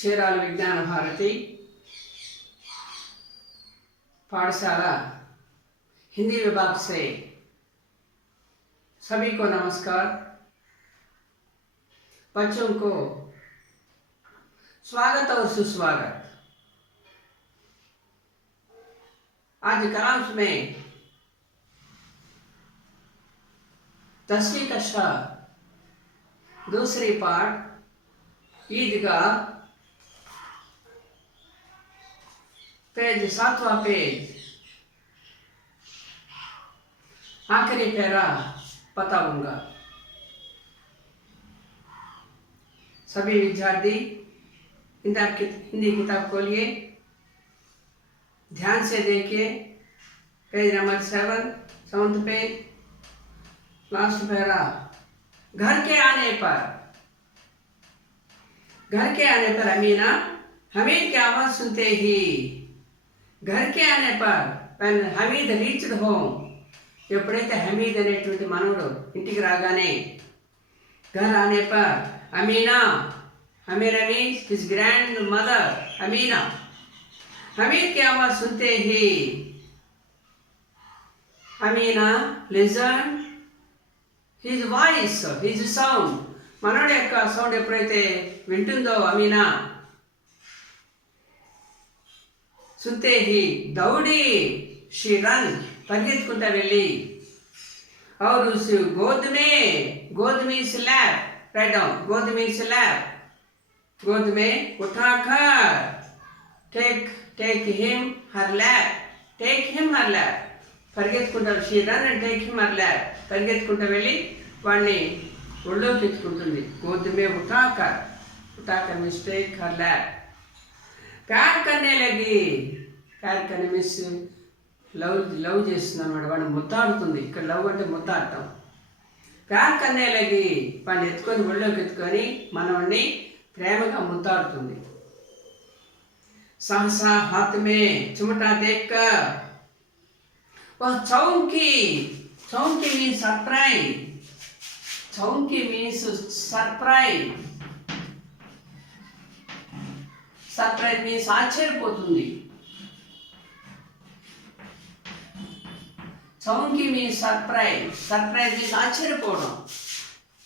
चीराल विज्ञान भारती पाठशाला हिंदी विभाग से सभी को नमस्कार। बच्चों को स्वागत और सुस्वागत। आज क्लास में 10वीं कक्षा दूसरी पाठ ईदगाह पेज 7वां पेज आखिरी पैरा बताऊंगा। सभी विद्यार्थी हिंदी किताब खोलिए, ध्यान से देखिए। Page number 7 page last para. घर के आने पर अमीना हमीद की आवाज सुनते ही, घर के आने पर when Hamid reached home, ఎప్పుడైతే హమీద్ అనేటువంటి మనవడు ఇంటికి రాగానే घर आने पर Amina means his grandmother Amina Hamid की आवाज सुनते ही Amina listened his voice, his sound, మనవడి యొక్క సౌండ్ ఎప్పుడైతే వింటుందో అమీనా सुनते ही दौड़ी she run పరిగెత్తుకుంటా వెళ్ళి और उस गोद means lap, write down गोद means lap, गोद में उठाकर take him her lap, పరిగెత్తుకుంటా she run and take him her lap, పరిగెత్తుకుంటా వెళ్ళి వాడిని ఒళ్ళోకి ఎత్తుకుంటుంది। गोद में उठाकर means take her lap, प्यार करने लगी, प्यार करने मीन्स లవ్ చేస్తుంది అన్నమాట। వాడిని ముద్దాడుతుంది, ఇక్కడ లవ్ అంటే ముద్దాడటం। ప్యార్ కన్నే లగి వాడిని ఎత్తుకొని ఒళ్ళోకి ఎత్తుకొని మనవాడిని ప్రేమగా ముద్దాడుతుంది। सहसा हाथ में चिमटा देखकर वह चौंकी मीन्स सरप्राइज मीन्स ఆశ్చర్యపోతుంది। चौंकी मीन्स सरप्राइज मीन्स ఆశ్చర్యపోవడం।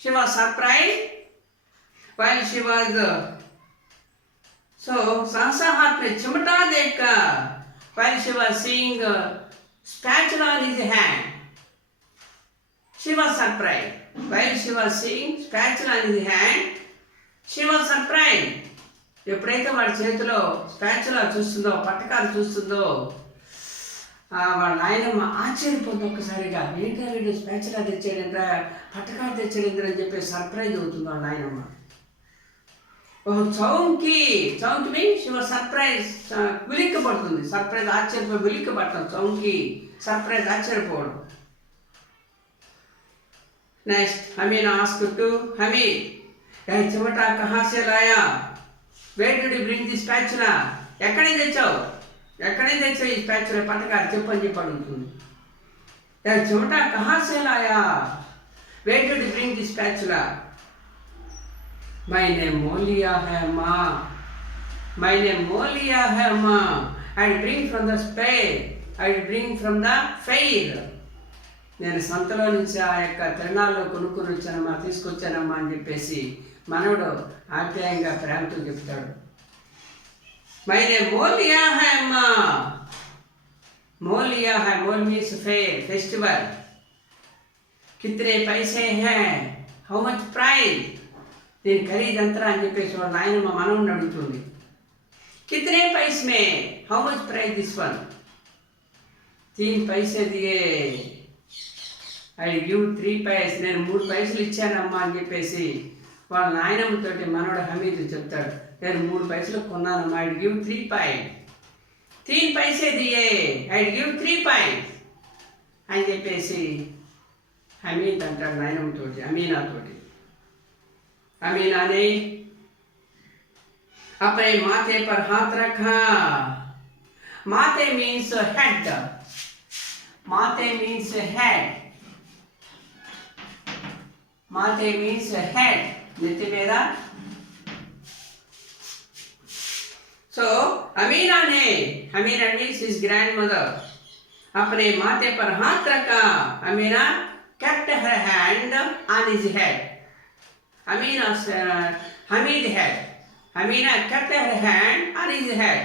she was surprised while she was सहसा हाथ में चिमटा देखकर while she was seeing spatula on his hand, she was surprised while she was seeing spatula on his hand, she was surprised। ఎప్పుడైతే వాడి చేతిలో spatula చూస్తుందో, పట్టకాలు చూస్తుందో, వాళ్ళ నాయనమ్మ ఆశ్చర్యపోతుంది ఒక్కసారిగా। ఏంటో వీడు స్పాచులా తెచ్చాడంట, పట్టకాలు తెచ్చాడంట అని చెప్పి సర్ప్రైజ్ అవుతుంది వాళ్ళ నాయనమ్మ। చౌంకి మీన్స్ షీ వాజ్ సర్ప్రైజ్, ఉలిక్కిపడుతుంది। సర్ప్రైజ్ ఆశ్చర్యపోయి ఉలిక్కిపడటం, చౌంకి సర్ప్రైజ్ ఆశ్చర్యపోవడం। Next Amina asked to Hamid, యह चिमटा कहाँ से लाया, where did you bring this spatula, ఎక్కడి నుంచి తెచ్చావు ఈ స్పాచులా, పట్టకాలు చెప్పని చెప్పి అడుగుతుంది। यह चिमटा कहाँ से लाया, where did you bring this spatula, मैंने मोल लिया है माँ, I bring from the fair, నేను సంతలో నుంచి ఆ యొక్క తిరణాల్లో కొనుక్కొని వచ్చానమ్మా, తీసుకొచ్చానమ్మా అని చెప్పేసి మనవడు ఆప్యాయంగా ప్రేమతో చెప్తాడు। मैंने मोल लिया है माँ, मोल मीन्स फेस्टिवल, कितने पैसे हैं, हाउ मच प्राइस, దీని ఖరీదు ఎంత అని చెప్పేసి వాడు నాయనమ్మ మనవడిని అడుగుతుంది। कितने पैसे में, how much price this one, 3 पैसे दिए, I give 3 पैसे, నేను 3 పైసలు ఇచ్చానమ్మా అని చెప్పేసి వాళ్ళ నాయనమ్మతోటి మనవడు హమీద్ చెప్తాడు। నేను 3 పైసలు కొన్నానమ్మా, I give 3 पैसे, 3 पैसे दिए, I give 3 पैसे అని చెప్పేసి హమీద్ అంటాడు నాయనమ్మతోటి, అమీనాతోటి। अमीना ने अपने माथे पर हाथ रखा, माथे मीन्स हेड, माथे मीन्स हेड, నెత్తి మీద So अमीना ने, अमीना मीन्स हिज ग्रैंडमदर, अपने माथे पर हाथ रखा. Amina kept her hand on his head. Amina's Hamid head. Amina kept her hand on his head.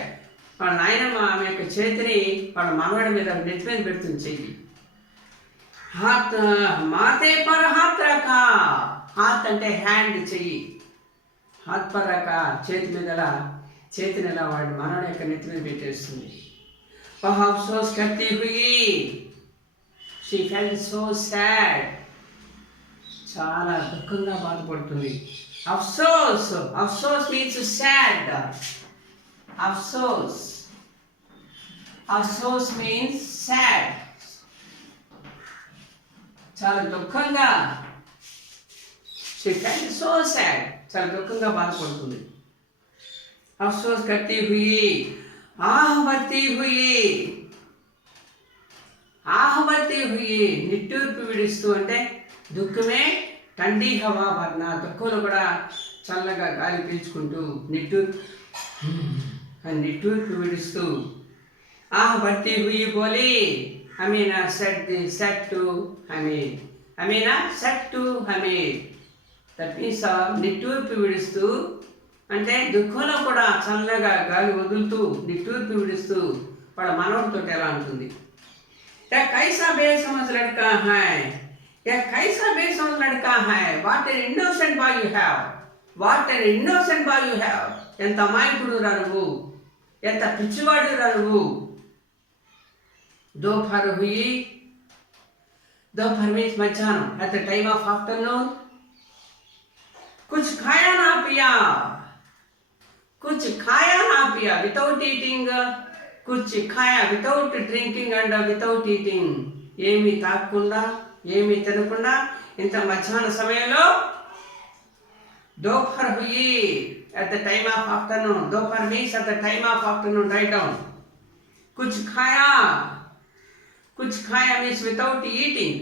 వాళ్ళ నాయనమ్మ ఆమె యొక్క చేతిని వాళ్ళ మనవడి మీద నెత్తి మీద పెడుతుంది చెయ్యి. హాత్ మాతే పర్ హాత్ రఖా. హాత్ అంటే హ్యాండ్, చెయ్యి. హాత్ పర్ రఖా చేతి మీద, చేతిని ఎలా వాడి మనవడి యొక్క నెత్తి మీద పెట్టేస్తుంది. వహ్ అఫ్సోస్ కర్తీ హుయి. She felt so sad. చాలా దుఃఖంగా బాధపడుతుంది. అఫ్సోస్, అఫ్సోస్ మీన్స్ సాడ్. అఫ్సోస్, అఫ్సోస్ మీన్స్ సాడ్. చాలా దుఃఖంగా, షీ ఫెల్ట్ సో సాడ్, చాలా దుఃఖంగా బాధపడుతుంది. అఫ్సోస్ కర్తీ హుయి, ఆహ్ భర్తీ హుయి. ఆహ్వతి హుయి నిట్టూర్పు విడుస్తూ, అంటే దుఃఖమే ఠండీ హవా భర్న, దుఃఖంలో కూడా చల్లగా గాలి పీల్చుకుంటూ నిట్టూర్పు విడుస్తూ. ఆహ్వతి హుయి బోలి. Amina said to Hamid. Amina said to Hamid. That means నిట్టూర్పు విడుస్తూ అంటే దుఃఖంలో కూడా చల్లగా గాలి వదులుతూ నిట్టూర్పు విడుస్తూ వాళ్ళ మనవడితో ఎలా ఉంటుంది. क्या कैसा बेसमझ लड़का है, क्या कैसा बेसमझ लड़का है. What an innocent boy you have, what an innocent boy you have. ఎంత అమాయకుడు రా నువ్వు, ఎంత పిచ్చివాడు రా నువ్వు. दोपहर हुई. दोपहर मीन्स मध्याह्न, at the time of afternoon. कुछ खाया ना पिया, कुछ खाया ना पिया, without eating. कुछ खाया वितౌట్ డ్రింకింగ్ అండ్ వితౌట్ ఈటింగ్. ఏమీ తాగకుండా, ఏమీ తినకుండా ఇంత మధ్యాహ్న సమయంలో. दोपहर हुई at the time of afternoon. दोपहर means at the time of afternoon. Write down. कुछ खाया, कुछ खाया means without eating.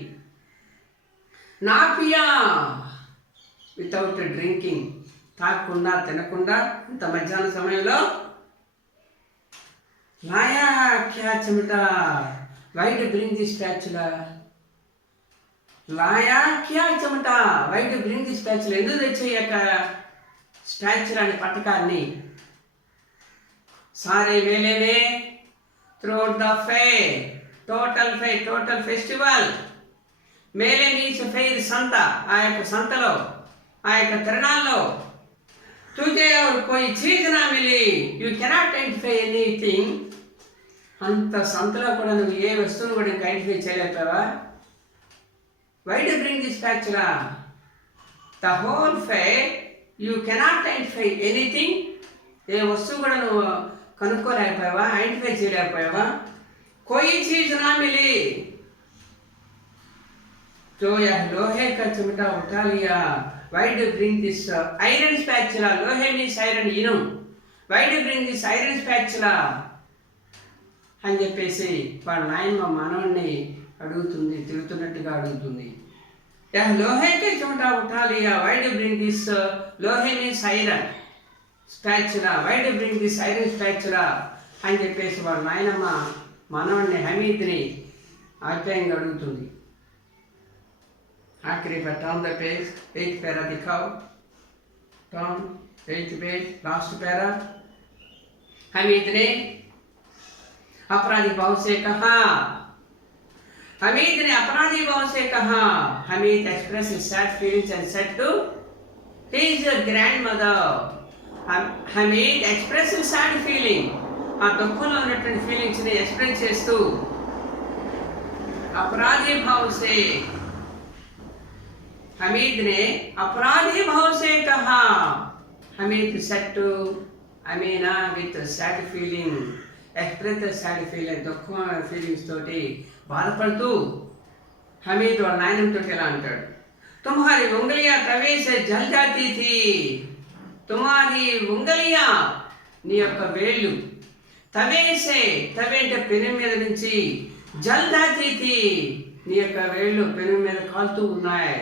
ना पिया without drinking. తాగకుండా తినకుండా ఇంత మధ్యాహ్న సమయంలో. लाया क्या चिमटा, why to bring this spatula. लाया क्या चिमटा, why to bring this spatula. ఎందుకు తెచ్చాక స్పాచులా అనే పట్టకాన్ని. सारे मेले में throughout the fair, total festival. मेले means fair, సంత. ఆ యొక్క సంతలో, ఆ యొక్క తిరణాల్లో तुझे और कोई चीज ना मिली, you cannot identify anything. అంత సంతలో కూడా నువ్వు ఏ వస్తువును కూడా identify చేయలేకపోయావా. why to bring this spatula. the whole fair you cannot identify anything. ఏ వస్తువు కూడా నువ్వు కనుక్కోలేకపోయావా, ఐడెంటిఫై చేయలేకపోయావా. कोई चीज ना मिली. जो यह लोहे का चिमटा उठा लिया. why to bring this iron spatula. లోహే మీన్స్ ఐరన్, ఇనుము. why to bring this iron spatula అని చెప్పేసి వాళ్ళ నాయనమ్మ మనవడిని అడుగుతుంది, తిరుగుతున్నట్టుగా అడుగుతుంది. లోహే కే చిమటా ఉఠా లియా. why to bring this లోహే means iron spatula. why to bring this iron spatula అని చెప్పేసి వాళ్ళ నాయనమ్మ మనవడిని హమీద్ని ఆప్యాయంగా అడుగుతుంది. आखिरी पर turn the page, 8th para दिखाओ. Turn 8th page, last para. Hamid ने अपराधी भाव से कहा. हमीद ने अपराधी भाव से कहा. Hamid express his sad feelings and said to his grandmother. Hamid express his sad feeling. ఆ దుఃఖంలో ఉన్నటువంటి ఫీలింగ్స్ ని ఎక్స్ప్రెస్ చేస్తూ अपराधी भाव से. हमीद ने अपराधी भाव से कहा. Hamid said to Amina with sad feeling, expressed sad feeling, దుఃఖమైన ఫీలింగ్స్ తోటి బాధపడుతూ హమీద్ వాళ్ళ నాయనంతో ఎలా అంటాడు. तुम्हारी उंगलियां तवे से जल जाती थी. तुम्हारी उंगलियां నీ యొక్క వేళ్ళు తవే సే, తవే అంటే పెనం మీద నుంచి, జల్ జాతీ థీ నీ యొక్క వేళ్ళు పెనం మీద కాలుతూ ఉన్నాయి.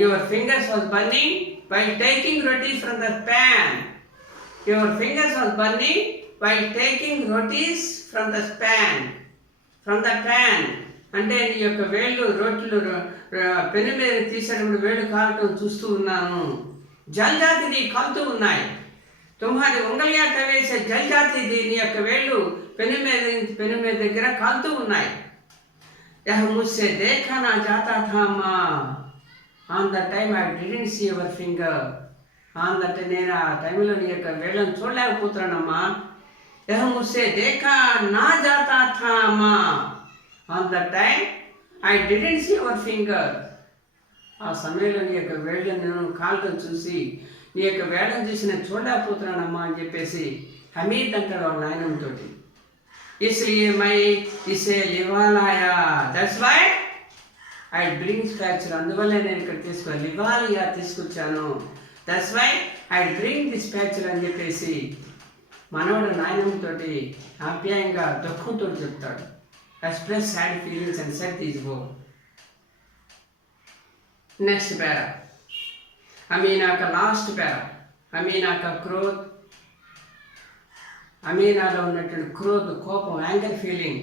Your fingers was burning while taking roti from the pan. Your fingers are burning while taking rotis from the pan. అంటే నీ యొక్క వేళ్ళు రొట్టెలు పెను మీద తీసేటప్పుడు వేళ్ళు కాలటం చూస్తూ ఉన్నాను. జల్జాతిది కాలుతూ ఉన్నాయి. తుమ్హారి ఉంగలియా తవేసే జల్జాతిది నీ యొక్క వేళ్ళు పెను మీద దగ్గర కాలుతూ ఉన్నాయి. యహ్ ముస్సే దేఖా నా జాతా థా మా on the time I didn't see your finger. On the time నేను ఆ టైంలో నీ యొక్క వేళ్ళను చూడలేకపోతున్నానమ్మా. यह मुझसे देखा ना जाता था माँ. On that time I didn't see your finger. ఆ సమయంలో నీ యొక్క వేళ్ళను నేను కాళ్ళను చూసి నీ యొక్క వేళ్ళను చూసి నేను చూడలేకపోతున్నానమ్మా అని చెప్పేసి హమీద్ అంటాడు వాళ్ళ నాయనంతో. इसलिए मैं इसे लिवालाया. That's why I bring spatula. అందువల్ల నేను ఇక్కడ లివాలియా తీసుకొచ్చాను. That's why I bring this spatula అని చెప్పేసి మనవడు నాయనంతో ఆప్యాయంగా దుఃఖంతో చెప్తాడు. Express sad feelings and set these word. Next para Amina का लास्ट पैरा. अमीना का क्रोध. अमीनाలో ఉన్నటువంటి క్రోధ కోపం యాంగర్ ఫీలింగ్.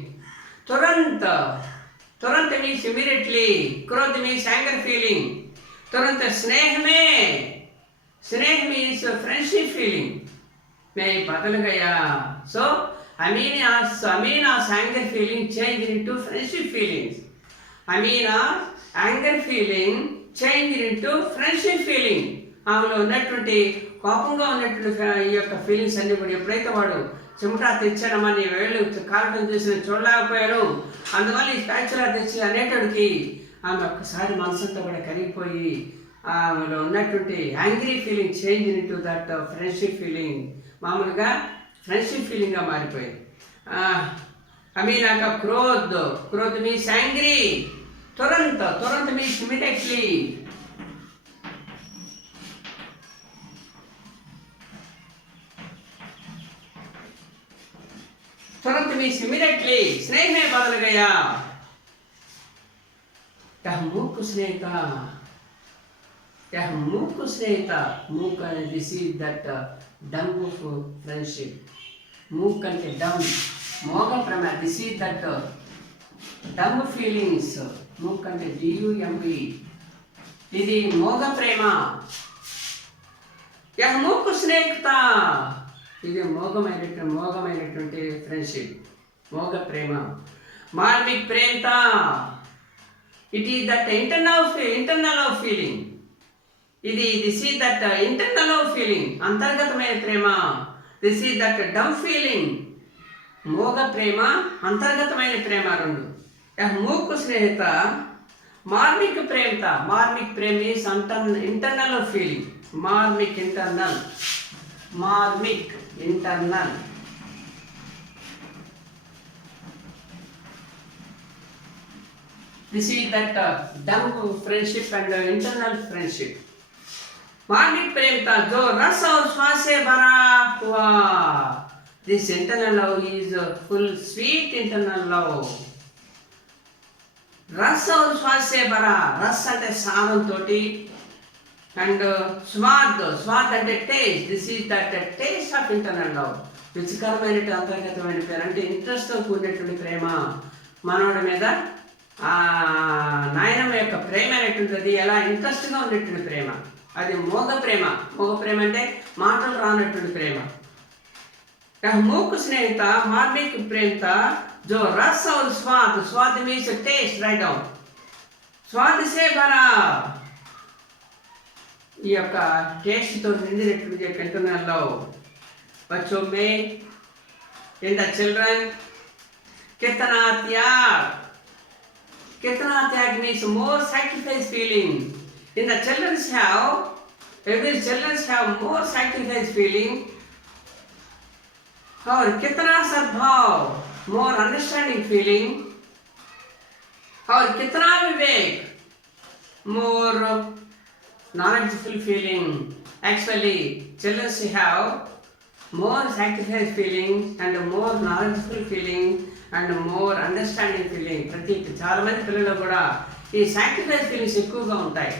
तुरंत मीन्स इमीडिएटली. क्रोध मीन्स एंगर फीलिंग. तुरंत स्नेह मीन्स फ्रेंडशिप फीलिंग में बदल गया. So Amina's anger feeling changed into friendship feelings. Amina's anger feeling changed into friendship feeling. ఆమెలో ఉన్నటువంటి కోపంగా ఉన్నటువంటి ఈ యొక్క ఫీలింగ్స్ అన్ని కూడా ఎప్పుడైతే వాడు చెమటా తెచ్చానమ్మా నీ వేళ్ళు కాలటం చూసి నేను చూడలేకపోయాను, అందువల్ల ఈ స్పాచులా తెచ్చి అనేటడికి ఆమె ఒక్కసారి మనసంతా కూడా కరిగిపోయి ఆమెలో ఉన్నటువంటి angry feeling change into that friendship feeling. మామూలుగా ఫ్రెండ్షిప్ ఫీలింగ్గా మారిపోయింది. अमीना का क्रोध मीन्स एंग्री. तुरंत मीन्स इमीडिएटली. तुरंत मीन्स इमीडिएटली. स्नेह में बदल गया. यह मूक स्नेहता. मूक this is that dumb of friendship. मूक అంటే డమ్, మోగ ప్రేమ. This is that dumb feelings. మూక్ అంటే DUMB. ఇది మోగ ప్రేమ. యహ మూక్ స్నేహిత. ఇది మోగమైనటువంటి ఫ్రెండ్షిప్, మోగ ప్రేమ. మార్మిక్ ప్రేమత. It is that internal of feeling. This is that internal of feeling, అంతర్గతమైన ప్రేమ. This is that dumb feeling, మోగ ప్రేమ, అంతర్గతమైన ప్రేమ రెండు. మూక్ స్నేహిత. మార్మిక్ ప్రేమత. మార్మిక్ ప్రేమ ఈస్ ఇంటర్నల్ ఆఫ్ ఫీలింగ్. మార్మిక్ internal. This is that dumb friendship and internal friendship. मार्मिक प्रेम था जो रस और श्वास से भरा हुआ. This internal love is full sweet internal love. रस और श्वास से भरा. रस అంటే సారం తోటి and స్వాద్ అంటే taste. This is that taste of internal love. రుచికరమైన అంతర్గతమైన ప్రేమ అంటే ఇంట్రెస్ట్తో కూడినటువంటి ప్రేమ. మనవడి మీద నాయనమ్మ యొక్క ప్రేమ అనేటువంటిది ఎలా ఇంట్రెస్ట్గా ఉన్నటువంటి ప్రేమ, అది మోగ ప్రేమ. మోగ ప్రేమ అంటే మాటలు రానటువంటి ప్రేమ. మూక్ స్నేహిత. మార్మిక్ ప్రేమత జో రస్ और स्वाद मीन्स टेस्ट. Write down. स्वाद से भरा. ఈ యొక్క టేస్ట్తో నిండినటువంటి ఇంటర్నల్ లవ్. बच्चों में in the children कितना त्याग means more sacrifice feeling. In the every children have more sacrifice feeling. और कितना सद्भाव, more understanding feeling. और कितना विवेक, more knowledgeful feeling. Actually children have more sacrifice feeling and more knowledgeful feeling and more understanding feeling. చాలా మంది పిల్లలు కూడా ఈ సాక్రిఫైస్ ఫీలింగ్స్ ఎక్కువగా ఉంటాయి.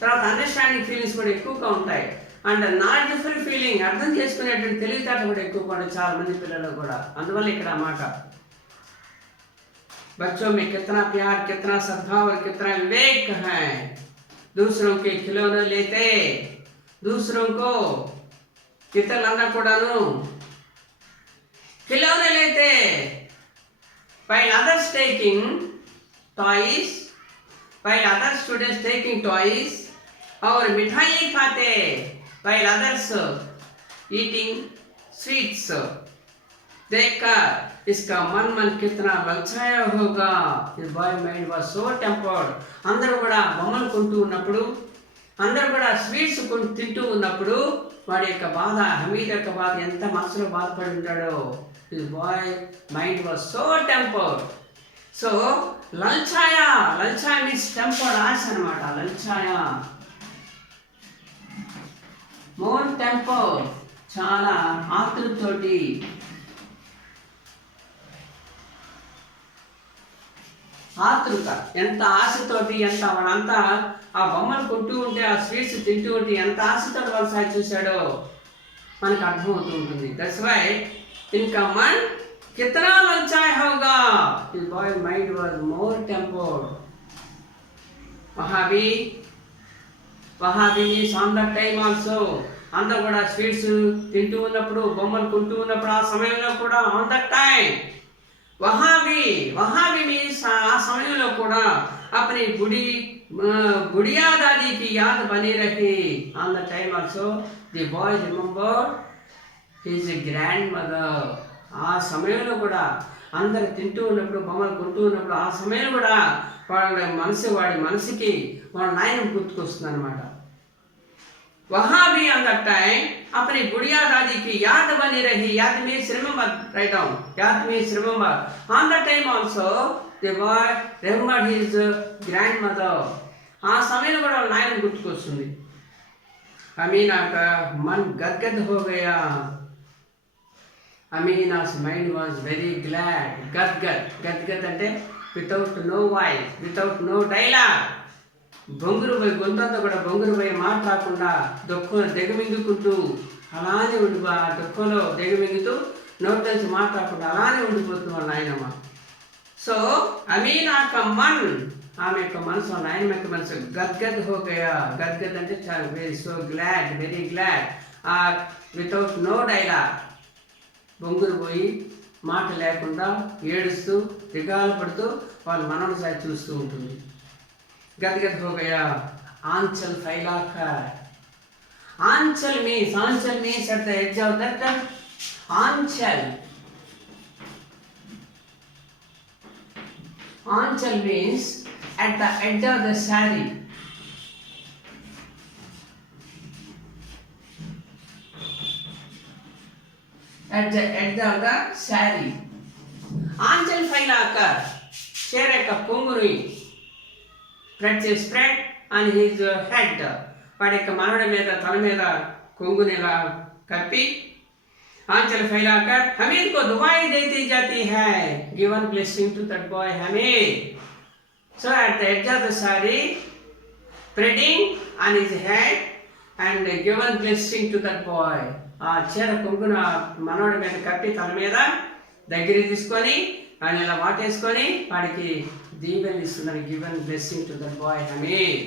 తర్వాత అండర్స్టాండింగ్ ఫీలింగ్స్ కూడా ఎక్కువగా ఉంటాయి. అండ్ నాలెడ్జ్ఫుల్ ఫీలింగ్, అర్థం చేసుకునేటువంటి తెలివితేటలు కూడా ఎక్కువ కూడా చాలా మంది పిల్లలు కూడా. అందువల్ల ఇక్కడ ఆ మాట, बच्चों में कितना प्यार, कितना सद्भाव और कितना विवेक है। दूसरों के खिलौने लेते, दूसरों को పిల్లలందరూ కూడాను खिलौने लेते, while others taking toys, while other students taking toys, और मिठाई खाते, while others eating sweets। देखकर इसका मन कितना ललचाया होगा। His boy mind was so tempered। అందరూ కూడా బొమ్మలు కొంటూ ఉన్నప్పుడు, అందరూ కూడా స్వీట్స్ తింటూ ఉన్నప్పుడు వాడి యొక్క బాధ, హమీద్ యొక్క బాధ ఎంత మనసులో బాధపడి ఉంటాడో. His boy mind was so tempered। So లల్చాయా, లల్చాయ మీన్స్ టెంపర్డ్, ఆశ అనమాట. లల్చాయా మోర్ టెంపర్, చాలా ఆతృతోటి, ఆతృత, ఎంత ఆశతోటి, ఎంత వాడంతా ఆ బొమ్మలు కొంటూ ఉంటే, ఆ స్వీట్స్ తింటూ ఉంటే ఎంత ఆశతో వాళ్ళ సాయి చూశాడో మనకు అర్థమవుతూ ఉంటుంది. దట్స్ వై ఇన్కా मन कितना ललचाया होगा। His boy mind was more tempered। Wahabi means on the time also, అందరూ కూడా స్వీట్స్ తింటూ ఉన్నప్పుడు, బొమ్మలు కొంటూ ఉన్నప్పుడు, ఆ సమయంలో కూడా ఆన్ ద టైం वहां भी मीन्स आ సమయంలో కూడా अपनी बुढ़िया दादी की याद बनी रही। on the time also the boy remembered his grandmother। ఆ సమయంలో కూడా అందరు తింటూ ఉన్నప్పుడు, బొమ్మలు కొంటూ ఉన్నప్పుడు, ఆ సమయంలో కూడా వాడి మనసుకి వాళ్ళ నాయన గుర్తుకొస్తుంది అనమాట. वहां भी on that time अपनी बुढ़िया दादी की याद बनी रही। याद means remember, write down, याद means remember। on that time also the boy remembered his grandmother। ఆ సమయంలో కూడా వాళ్ళ నాయన గుర్తుకొస్తుంది। अमीना का मन गदगद हो गया। Amina's mind was very glad। गदगद అంటే without no voice, without no dialogue। బొంగురు పోయి గొంతంతా కూడా బొంగురు పోయి మాట్లాడకుండా దుఃఖం దిగమింగుకుంటూ అలానే ఉండిపో, దుఃఖంలో దిగమింగుతూ నోటి నుంచి మాట్లాడకుండా అలానే ఉండిపోతుంది వాళ్ళ నాయనమ్మ. సో అమీనా కా మన్, ఆమె యొక్క మనసు, వాళ్ళ నాయనమ్మ యొక్క మనసు గద్గద్ హో గయా। గద్గద్ అంటే చాలా very so glad, very glad. Without no dialogue, బొంగురు పోయి మాట లేకుండా ఏడుస్తూ దిగాలు పడుతూ వాళ్ళ మనవడు సాయి చూస్తూ ఉంటుంది। गदगद हो गया। आंचल फैलाकर, आंचल means at the edge of that Aanchal means at the edge of the saree। at the edge of the saree। आंचल फैलाकर, चेहरे का कुंगुरी spread on his head। వాడి యొక్క మనవడి మీద, తల మీద కొంగుని ఇలా కప్పి, आंचल फैलाकर हमीद को दुआएं देती जाती है। Given blessing to that boy Hamid. So at the edge of the saree, spreading on his head and given blessing to that boy। ఆ చీర కొంగున మనవడి మీద కప్పి తల మీద దగ్గర తీసుకొని ఆయన ఇలా వాటేసుకొని వాడికి దీవెన ఇస్తున్నారు। Given blessing to the boy Hamid.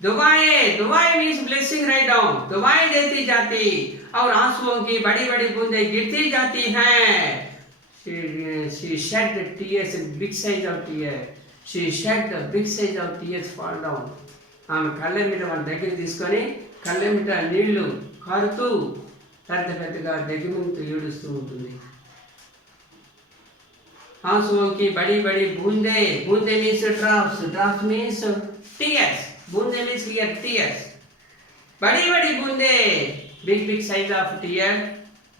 दुआएं मीन्स ब्लेसिंग, राइट डाउन। दुआएं देती जाती और आंसुओं की बड़ी बड़ी बूंदें गिरती जाती हैं। she shed tears, big size of tears। she shed the big size of tears fall down। ఆమె కళ్ళ మీద వాళ్ళ దగ్గర తీసుకొని కళ్ళ మీద నీళ్లు కారుతూ పెద్దగా దగ్గర ఏడుస్తూ ఉంటుంది। आंसुओं की बड़ी बड़ी बूंदे, बूंदे means drops, drops means tears, बूंदे मीन्स हियर टीयर्स। बड़ी बड़ी बूंदे, big big size of tear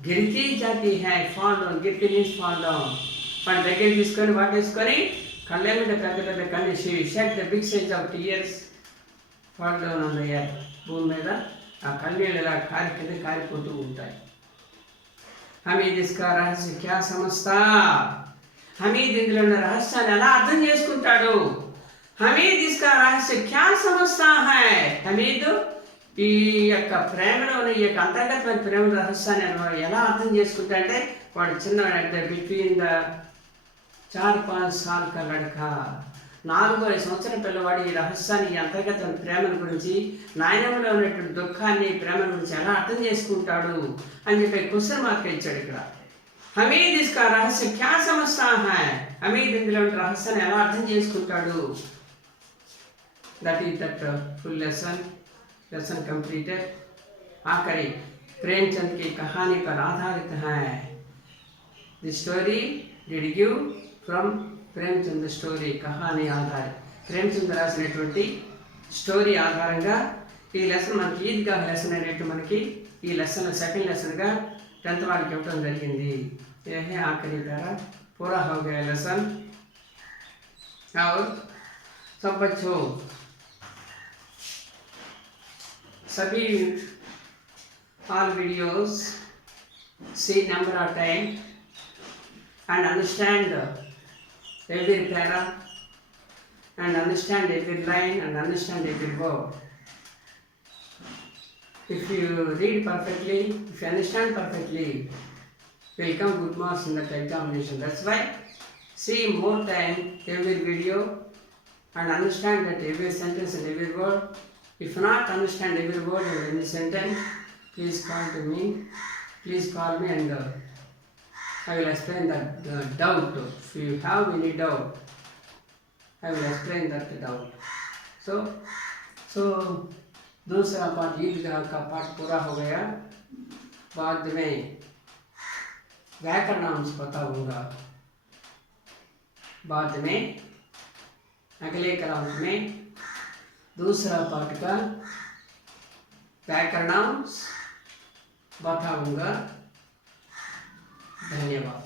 गिरती जाती है। फॉल डाउन, गिरती मीन्स फॉल डाउन। पर దగ్గర తీసుకొని వాటేసుకొని కళ్ళ మీద పెద్ద కళ్ళు shed the big size of tears fall down on the earth. భూమి మీద ఆ కళ్ళీళ్ళు ఇలా కారిపోతూ ఉంటాయి। हमीद इसका रहस्य क्या समझता। हमीद ఇందులో ఉన్న రహస్యాన్ని ఎలా అర్థం చేసుకుంటాడు। हमीद इसका रहस्य क्या समझता है। हमीद ఈ యొక్క ప్రేమలోని ఈ యొక్క అంతర్గతమైన ప్రేమ రహస్యాన్ని వాడు ఎలా అర్థం చేసుకుంటా అంటే వాడు చిన్న బిట్వీన్ ద 4-5 साल का लड़का 4-5 సంవత్సరం పిల్లవాడు ఈ రహస్యాన్ని ఈ అంతర్గతమైన ప్రేమను గురించి నాయనమ్మలో ఉన్నటువంటి దుఃఖాన్ని ప్రేమ గురించి ఎలా అర్థం చేసుకుంటాడు అని చెప్పి క్వశ్చన్ మార్క్ ఇచ్చాడు ఇక్కడ. హమీద్ ఇస్కా రహస్య క్యా సమస్తా హై, హమీద్ ఇందులో రహస్యాన్ని ఎలా అర్థం చేసుకుంటాడు. That is that full lesson completed. आखिरी प्रेमचंद की कहानी पर आधारित है. The story did give from Premchand story कहानी आधारित प्रेमचंद రాసినటువంటి స్టోరీ ఆధారంగా ఈ లెసన్ మనకి ఈద్గా లెసన్ అనేట్టు మనకి ఈ లెసన్ సెకండ్ లెసన్గా 10th వాళ్ళకి ఇవ్వడం జరిగింది. ये है आखिरी पैरा पूरा हो गया लेसन. और सब बच्चों सभी all videos see number of time and understand every para and understand every line and understand every word. If you read perfectly, if you understand perfectly, will come good marks in that examination. That's why see more time every video and understand that every sentence and every word. If not understand every word or any sentence, please call to me. Please call me and I will explain that doubt. If you have any doubt, I will explain that doubt. So दूसरा part Eid का part पूरा हो गया. बाद में व्याकरणांश बताऊंगा. बाद में अगले क्लास में दूसरा पार्ट का व्याकरणांश बताऊंगा. धन्यवाद.